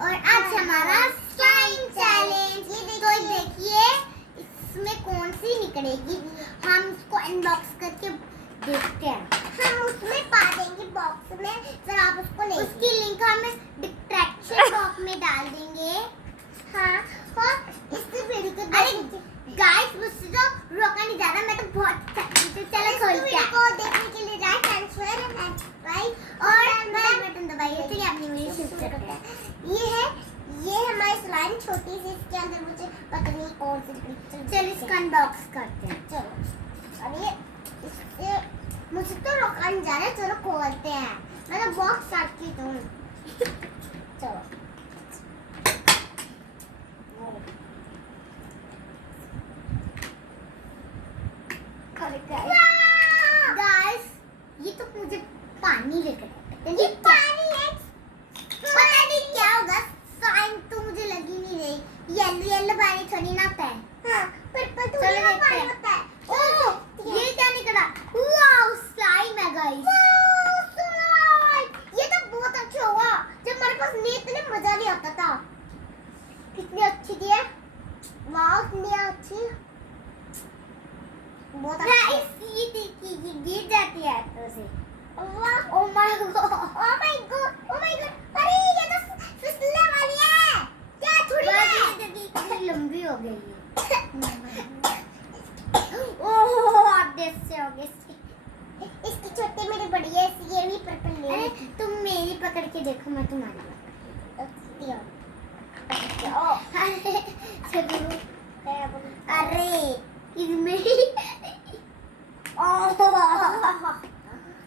और आज हमारा स्लाइम चैलेंज। तो देखिए इसमें कौन सी निकलेगी, हम उसको अनबॉक्स करके देखते हैं। हम उसमें पा देंगे बॉक्स में, फिर आप उसको ले उसकी लिंक हम डिस्क्रिप्शन बॉक्स में डाल देंगे। हाँ, और इस वीडियो को अरे गाइस मुझसे तो रोका नहीं जा रहा, मैं तो बहुत चलो खोलते हैं। को देखने के लिए like and share and subscribe और बेल बटन दबाइए। चलिए अपनी वीडियो शुरू करते हैं। ये हमारी स्लाइम छोटी सी, इसके अंदर मुझे पता नहीं कौन सी निकली। चलिए इसका अनबॉक्स करते हैं। चलो अरे इससे मुझे तो रोका नहीं जा रहा, चलो खोलते हैं। मैं तो बॉक्स काटती हूँ। चलो गाइस ये तो मुझे पानी लेकर ये पानी है, पता नहीं क्या होगा। साइन तो मुझे लगी नहीं रही। येलो येलो पानी थोड़ी ना होता है। हाँ, पर्पल तो पानी होता है। ओह ये क्या निकला? वाओ स्लाइम है गाइस। वाओ स्लाइम, ये तो बहुत अच्छा हुआ। जब हमारे पास नहीं इतने मजा नहीं आता था। कितनी अच्छी थी है। वाओ कितनी अच्छी, बहुत अच्छा। ये देखिए ये गिर जाती है हाथों से। वाह oh my God, oh my God, oh my God. अरे ये तो फिसलने वाली है। क्या थोड़ी है, कितनी लंबी हो गई है। ओह आधे से हो गई। इसकी छोटी मेरी बड़ी है, ये भी पर्पल ले। तुम मेरी पकड़ के देखो, मैं तुम्हारी अरे इसमें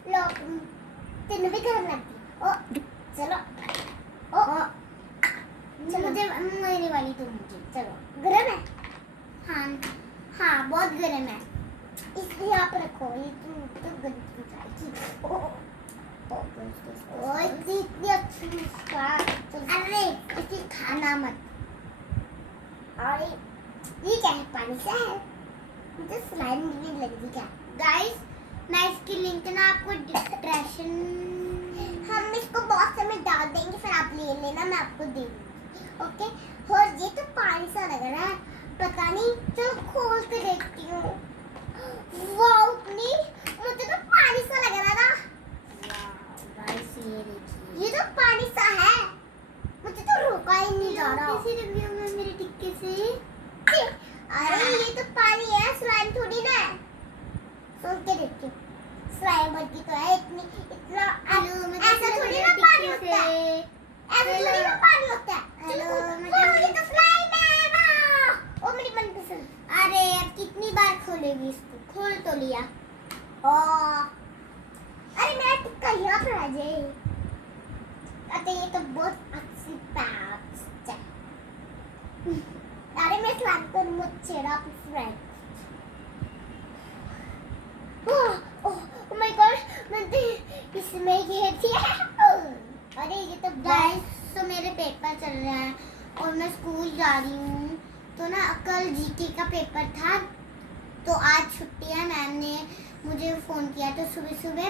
लो तेन भी गरम लगती। ओ चलो ओ चलो मुझे मेरी वाली तो मुझे चलो गरम है। हाँ हाँ बहुत गरम है, इसलिए यहाँ पर रखो। ये तो गंदी जाएगी। ओ इतनी अच्छी स्वाद। अरे इसे खाना मत। अरे ये क्या है, पानी से है? मुझे स्लाइम नहीं लग रही क्या गाइस। मैं इसकी लिंक ना आपको डिस्क्रिप्शन, हम इसको बॉक्स में डाल देंगे, फिर आप ले लेना, मैं आपको दे दूंगी। ओके। और ये तो पानी सा लग रहा है, पता नहीं, चलो खोल के देखती हूँ। वाओ इतनी, मुझे तो पानी सा लग रहा था। गाइस ये देखिए, ये तो पानी सा है, मुझे तो रोका ही नहीं जा रहा। किसी रिव्यू में मेरे टिक्के से अरे ये तो पानी है, स्लाइम थोड़ी ना है। सोच के देखिए, स्लाइम बल्कि तो है इतनी, इतना ऐसा थोड़ी ना पानी होता है, ऐसा थोड़ी ना पानी होता है। हेलो ये तो स्लाइम है। वाह ओ मेरी मनपसंद। अरे अब कितनी बार खोलेगी इसको, खोल तो लिया। ओ अरे मेरा टिक्का यहाँ पर आ जाए। अरे ये तो बहुत अच्छी पैच है। अरे मैं स्लाइम को मुझे रहा फ्रेंड। ओह माय गॉड, मैंने इसमें ये दिया। अरे ये तो गाइस तो मेरे पेपर चल रहे हैं और मैं स्कूल जा रही हूँ। तो ना कल जीके का पेपर था, तो आज छुट्टी है। मैम ने मुझे फ़ोन किया तो सुबह सुबह,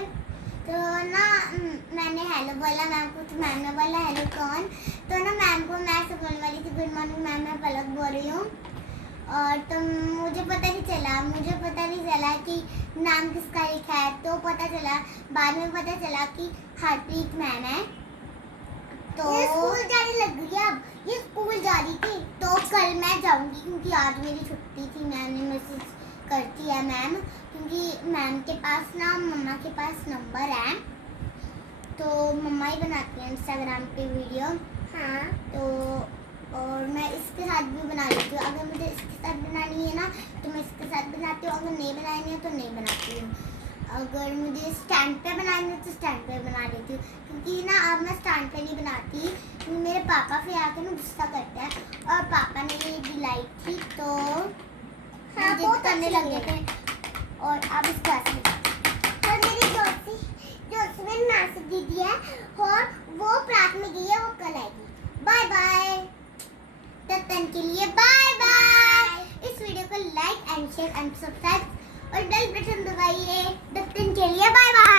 तो ना मैंने हेलो बोला मैम को, तो मैम ने बोला हेलो कौन। तो ना मैम को मैं ऐसे बोलने वाली थी गुड मॉर्निंग मैम, मैं पलक बोल रही हूँ। और तो मुझे पता नहीं चला कि नाम किसका लिखा है। तो पता चला, बाद में पता चला कि हरप्रीत मैम है। तो ये स्कूल जाने लग गई है, अब ये स्कूल जा रही थी। तो कल मैं जाऊंगी क्योंकि आज मेरी छुट्टी थी। मैम ने मैसेज करती है मैम, क्योंकि मैम के पास ना मम्मा के पास नंबर है, तो मम्मा ही बनाती है इंस्टाग्राम पे वीडियो। हाँ तो और मैं इसके साथ भी बना लेती हूँ। अगर मुझे इसके साथ बनानी है ना तो मैं इसके साथ बनाती हूँ, अगर नहीं बनानी है तो नहीं बनाती हूँ। अगर मुझे स्टैंड पे बनानी है तो स्टैंड पे बना लेती हूँ, क्योंकि ना अब मैं स्टैंड पे नहीं बनाती। मेरे पापा फिर आके ना गुस्सा करते हैं, और पापा ने ये दिलाई थी तो हाँ बहुत करने लगे थे। और अब इसको ऐसे और मेरी दोस्त में नासिक दीदी है और वो प्रात में गई है, वो कल आएगी। बाय बाय, तब तक के लिए बाय बाय। इस वीडियो को like and share and subscribe और बेल बटन दबाइए। तब तक के लिए बाय बाय।